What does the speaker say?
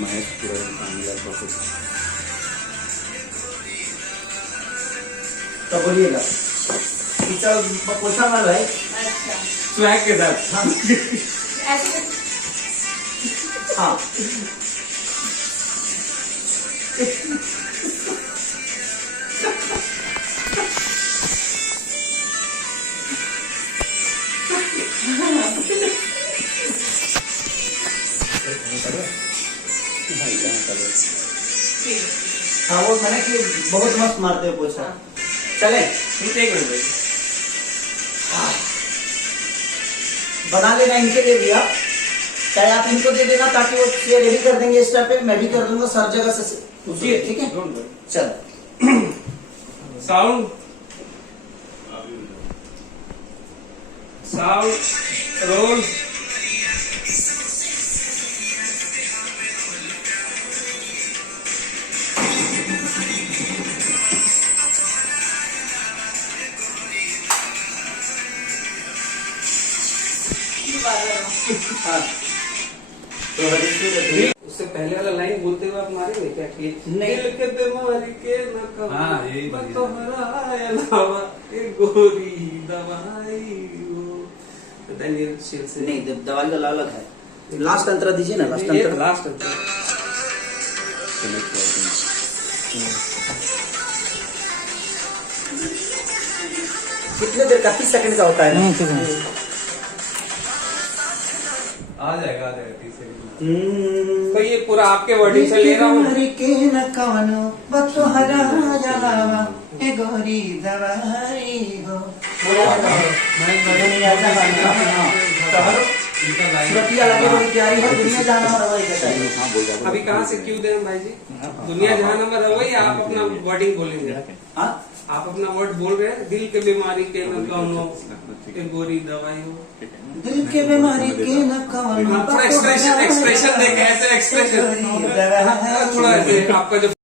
महेश पूरा तो बोलिएगा चल पोछा मार भाई अच्छा स्वैग के साथ। हाँ ऐसे हाँ ठीक हाँ वो मैंने कि बहुत मस्त मारते हो पोछा। चले एक मिनट भाई, बना लेना इनके लिए भी आप, चाहे आप इनको दे देना ताकि वो ये रेडी कर देंगे इस टाइप पे, मैं भी कर दूंगा सब जगह से जी ठीक है। Don't worry. चल साउंड रोल। हाँ तो उससे पहले वाला लाइन बोलते हुए आप मारेंगे क्या कि नहीं। दिल के बीमारी के न कहो, हाँ, यही मैं बढ़िया। तुम्हारा अलावा एक गोरी दवाई हो। Then you she'll say, नहीं दवाई वाला अलग है। लास्ट अंतरा दीजिए ना, लास्ट ये अंतरा। लास्ट कितने देर का, 30 सेकंड का होता है ना? आ जाएगा 30 सेकंड। तो ये पूरा आपके वर्डिंग से ले रहा हूँ। बीमारी के न कवनो बतोहरा जलावा ए गोरी दवाई हो। सुरतिया लगे बड़ी प्यारी है, दुनिया जाना और रवै के चाहिए। हाँ बोल जाओ। अभी कहाँ से क्यों दें भाई जी? दुनिया जहाँ नंबर है वही आप अपना वर्डिंग बोलेंगे। हाँ आप अपना वर्ड बोल रहे हैं, दिल के बीमारी के न कहो एक गोरी दवाई हो। दिल के बीमारी के न कवनो थोड़ा एक्सप्रेशन देखे, ऐसे एक्सप्रेशन गोरी दवाई थोड़ा ऐसे आपका जो